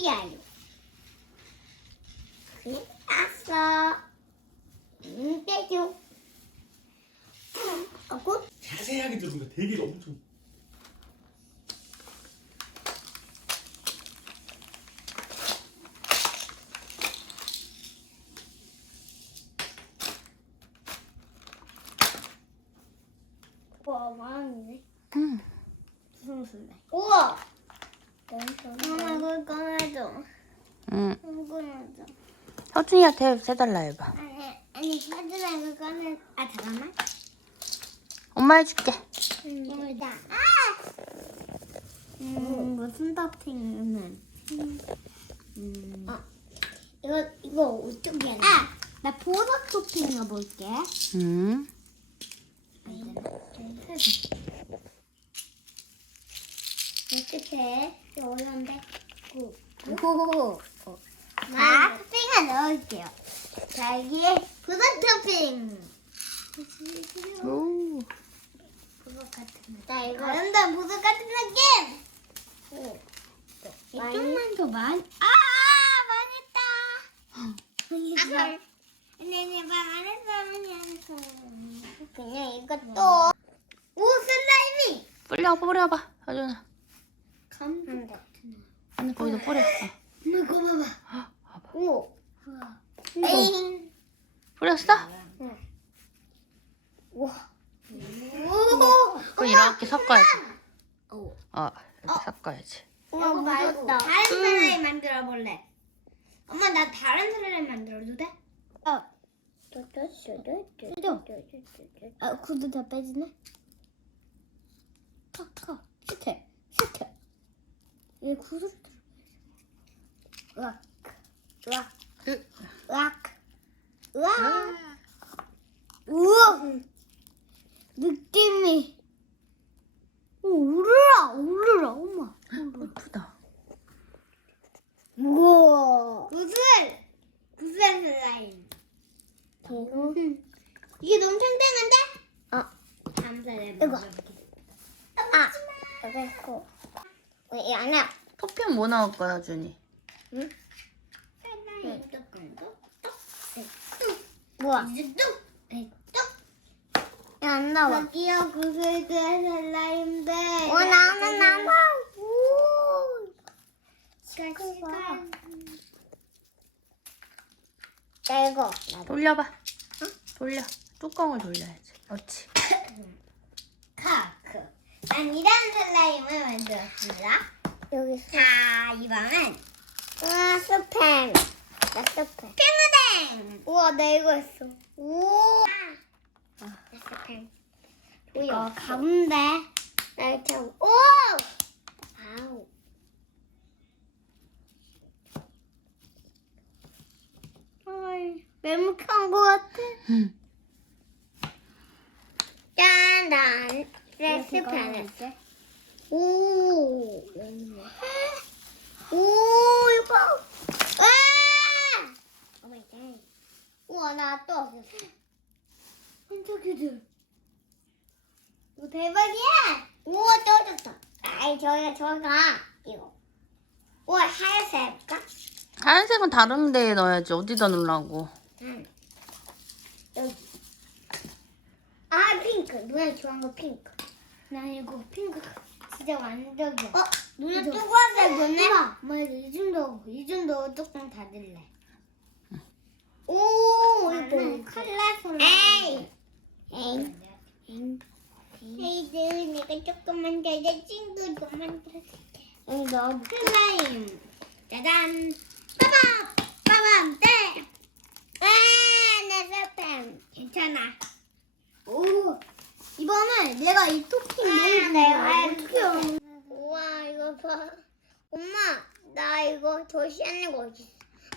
뿌려요. 그래, 알았어. 음, 빼줘. 어, 곧 자세하게 들으니까 되게 엄청 와, 망이네. 응. 무슨 술래? 우와! 엄마, 그걸 꺼내줘. 응. 꺼내줘. 혁준이한테 세달라 해봐. 아니, 아니, 사진아, 그걸 꺼내. 아, 잠깐만. 엄마 해줄게. 이거다. 아! 음, 무슨 토핑은? 음. 아, 이거, 이거 어떻게 해? 아! 나 보석 토핑 넣어볼게. 응. 어떻 게 해? 이거 어려운데? 오. 오. 자, 토핑을 넣을게요. 자, 여기에 보석 토핑. 오. 보석 같은 거. 나 이거. 아름다운 보석 같은 느낌! 오. 이쪽만 더 많이. 아! 망했다! 아, 아니, 아니, 말안 했어, 아니, 안 했어. 그냥 이것도. 오, 슬라임이! 뿌려 뿌려봐. 혁준아. 감동 같은 언니 거기다 뿌려. 어. 엄마, 이거 봐봐. 봐봐. 오. 에잉. 뿌렸어? 우와. 오. 그럼 이렇게 섞어야지. 오. 어, 이렇게 섞어야지. 이거 말고 다른 슬라임 만들어 볼래. 엄마 나 다른 슬라임 만들어도 돼? 어. 아 구두 다 빼지네. 시켜. 얘 으악 으악 으. 으악 으악 우와 느낌이 오, 오르라 오르라 엄마 예쁘다. 우와 구슬 구슬 슬라임 그리고 이게 너무 탱탱한데? 어 슬라임 이거 아 이거 있고 이 안에 토핑 뭐 나올 거야, 준이? 슬라임 뚜껑도 뭐야 이제 뚝안 나와. 여기요 구슬 그 슬라임들. 어 나오면 나와. 오. 시간 시간. 나 이거. 돌려봐. 돌려. 뚜껑을 돌려야지. 그렇지. 카크. 난 이런 슬라임을 만들었습니다. 여기 자, 이번엔 우와, 스팸. 나 스팸. 핑크댕. 우와, 나 이거 했어. 우와. 나 스팸. 이거 가운데. 나 이렇게 하고. 오! 아우. 어이, 메모한 것 같아. 응. 짠, 난 레시피를 했어. 오, 오, 이거. 와! 오 마이 갓. 우와, 나또 없었어. 한쪽이들. 이거 대박이야! 우와, 떨어졌다. 아이, 저기가, 저기가. 이거. 우와, 하얀색 해볼까? 하얀색은 다른 데에 넣어야지. 어디다 넣으려고. 응. 여기. 아, 핑크. 누나 좋아하는 거 핑크. 나 이거 핑크 진짜 완벽이야. 어? 누나 뚜껑색 뭐네? 엄마 이 정도, 이 정도 뚜껑 닫을래. 오, 이거 컬러풀. 에이. 에이. 에이 들, 내가 조금만 더 친구 좀 만들어줄게. 여기 넣어. 슬라임. 짜잔. 빠밤. 빠밤. 네. 아, 내 스팸. 괜찮아. 오, 이번엔 내가 이 토핑 너무 좋아. 어떡해. 우와, 이거 봐. 엄마, 나 이거 더 시원한 거 어딨어?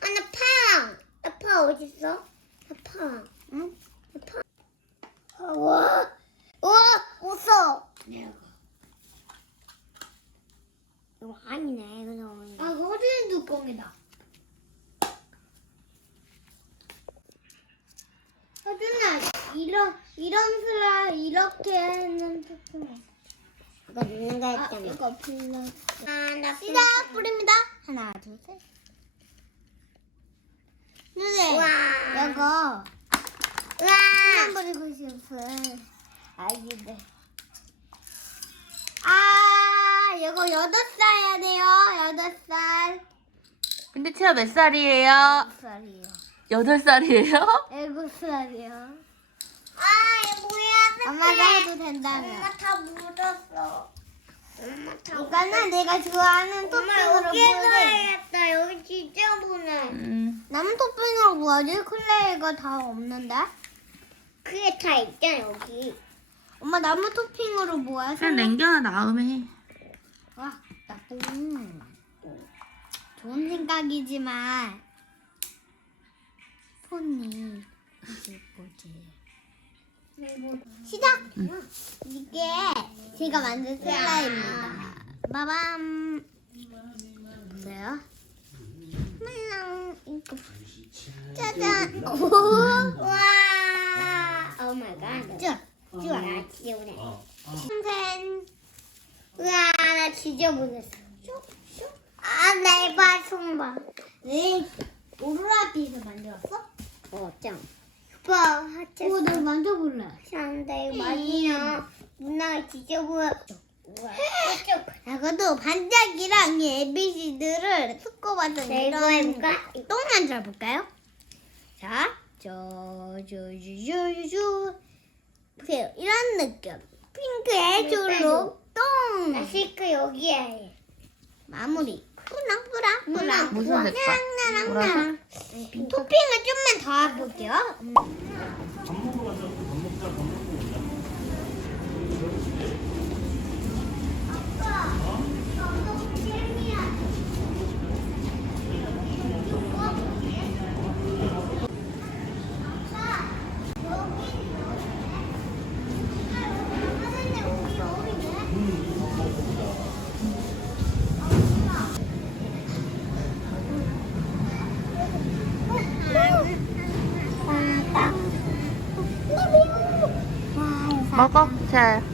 아, 나 팡! 나 팡 어딨어? 나 팡. 응? 나 팡. 아, 우와, 우와, 웃어. 내가. 이거 아니네, 너무. 아, 허리 뚜껑이다. 서준아 이런 이런 슬라 이렇게 하는 토핑. 이거 누가 했잖아. 이거 불러. 하나 시작 뿌립니다. 하나, 둘, 셋. 네. 와. 이거. 와. 그만 버리고 싶은 아기들. 이거 여덟 살 해야 돼요. 여덟 살. 근데 치아 몇 살이에요? 여덟 살이요. 여덟 살이에요? 일곱 살이요. 아, 이거 뭐야? 엄마가 해도 된다면. 엄마 다 묻었어. 엄마 다. 이거는 내가 좋아하는 토핑으로 부어야겠다. 여기 진짜 보네. 음. 남은 토핑으로 뭐하지? 클레이가 다 없는데? 그게 다 있잖아 여기. 엄마 나무 토핑으로 뭐야? 그냥 냉겨놔 다음에 해. 와 나쁜. 좋은 생각이지만 폰이 이제 뭐지? 시작. 이게 제가 만든 슬라임입니다. 빠밤. 보세요. 말랑 이거 짜잔. 오. 와. 오 마이 갓. 쭈. 쭈. 나 지저분해. 어. 선생. 우와 나 지저분했어. 쭈. 쭈. 아 내봐 손봐. 네. 오로라비에서 만들었어? 어 짱. 오빠 하체. 오, 나 만져볼래. 안돼 많이야. 누나가 지저분. 나가도 반짝이랑 이 ABC들을 섞어봤더니 이거 해볼까? 또 만들어볼까요? 자, 저, 저, 저, 저, 저, 보세요. 이런 느낌. 핑크의 줄로 똥. 나 실크 여기에 해. 마무리. 뿌랑, 뿌랑, 뿌랑. 무슨 색깔? 나랑, 나랑, 보라색? 나랑. 토핑을 좀만 더 해볼게요. 음. 밥 먹으러 가자. 밥 먹자. 밥. 먹어. 잘.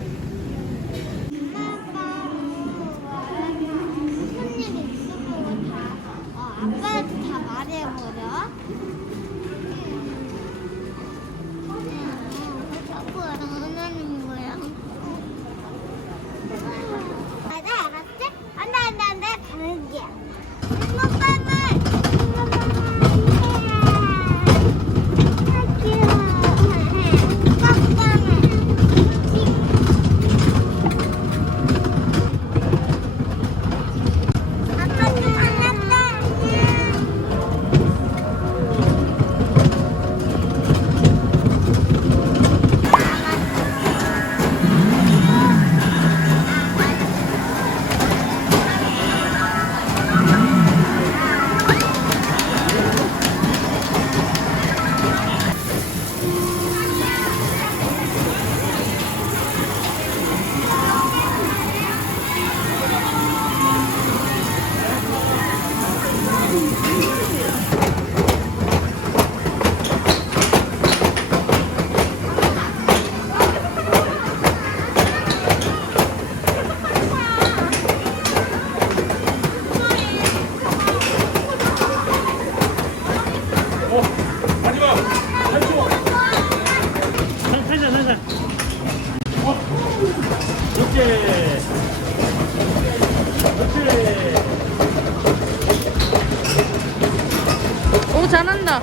옵니다.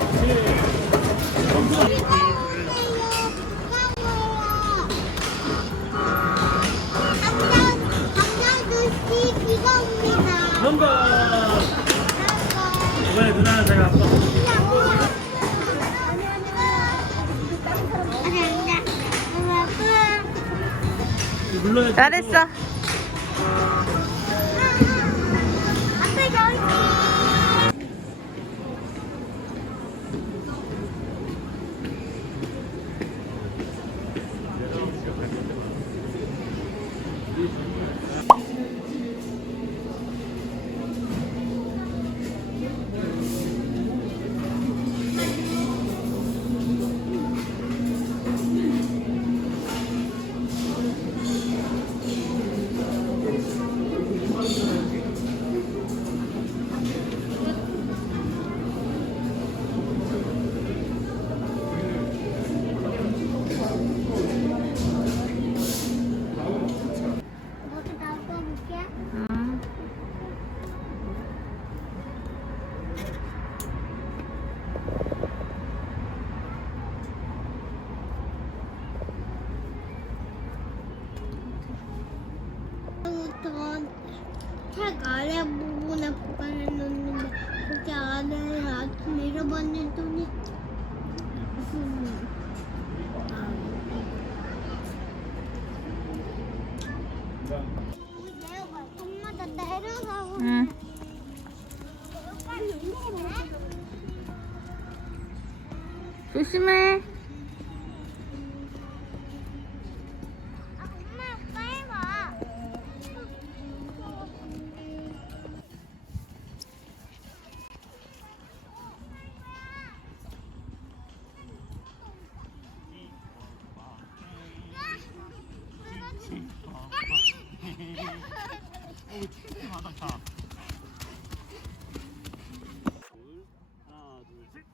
정답. 이번에 누나는 제가 한번. 눌러야지. 잘했어. 응. 조심해. 둘, 하나, 둘, 셋.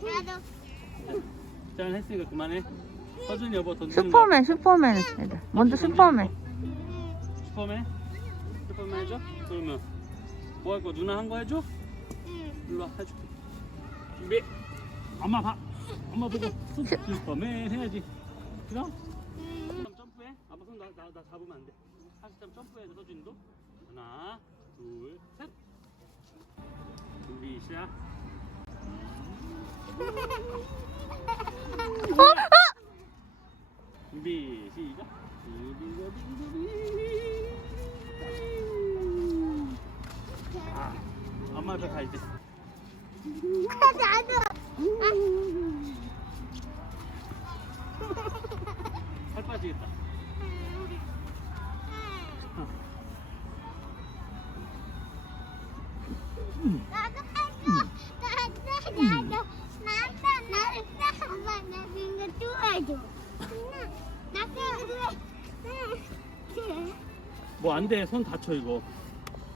나도 짠 했으니까 그만해. 서준이 여보 던지는 슈퍼맨, 슈퍼맨. 애들. 먼저 슈퍼맨. 거. 슈퍼맨? 슈퍼맨 해줘? 그러면 뭐 할 거? 누나 한 거 해줘? 일로 와 해줄게. 준비. 엄마 봐. 엄마 보고 슈- 슈퍼맨 해야지. 그럼? 그럼 점프해. 아빠 손 나 나 나 잡으면 안 돼. 사실 좀 점프해 줘 서준이도. 하나, 둘, 셋. 준비 시작. 준비 시작. 아, 엄마 앞에 가 이제. 나도 살 빠지겠다. 나도 할거 나도 나도 나도 나도 엄마 나 이거 도와줘 나도 뭐 안 돼. 손 다쳐 이거.